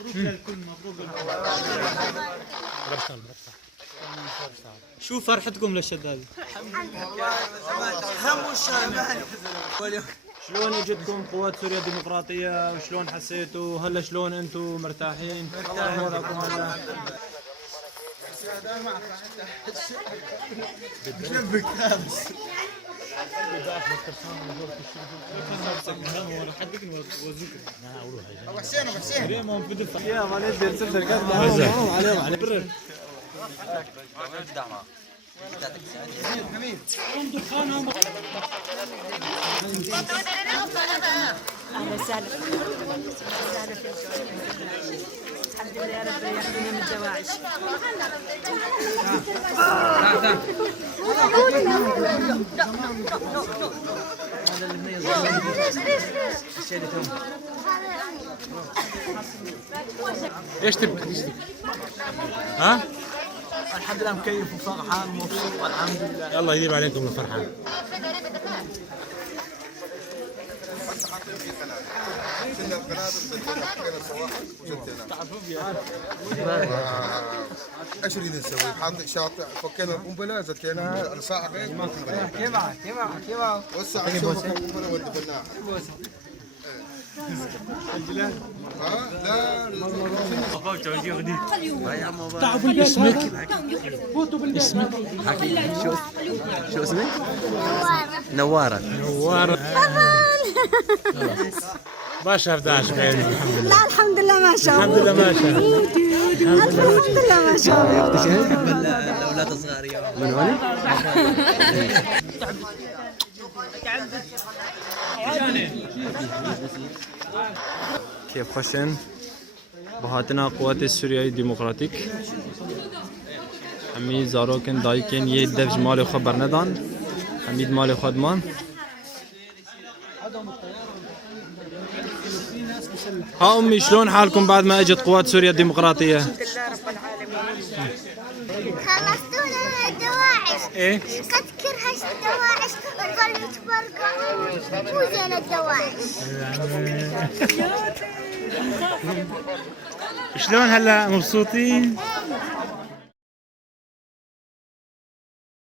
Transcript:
مبروك للكل، مبروك للكل. شو فرحتكم للشدادي؟ هم والشام. شلون اجتكم قوات سوريا الديمقراطية وشلون حسيتوا؟ هلا شلون انتم مرتاحين؟ وضعكم هلا؟ يا ولد السفر عليهم اهلا وسهلا. الحمد لله يا رب يحمينا من الدواعش. ايش تبي؟ ها؟ الحمد لله مكيف وفرحان ومبسوط الحمد لله. الله يديم عليكم الفرحان. كنا القنابل بدينا حكينا الصواحب وجدنا 20 نسوي حاطط شاطئ فكينا القنبله زكيناها الساعه غير ما كيف والساعه شوف القنبله ودفناها شو اسمك؟ نوارة. ما شاف داعش بعيني الحمد لله. لا الحمد لله ما شاء الله. الحمد لله ما شاء الله. الحمد لله ما شاء الله. تحب الاولاد الصغار من هون؟ كيف خشن بهاتنا قوات السورية الديمقراطيك حميد زاروكن دايكن يه دفج مالي خبر ندان حميد مالي خدمان. ها أمي شلون حالكم بعد ما اجت قوات سوريا الديمقراطية؟ الحمد لله رب العالمين. خلصتونا الدواعش. ايه؟ قد كرهش الدواعش وظلوا يتفرقوا مو زين الدواعش. شلون هلا مبسوطين؟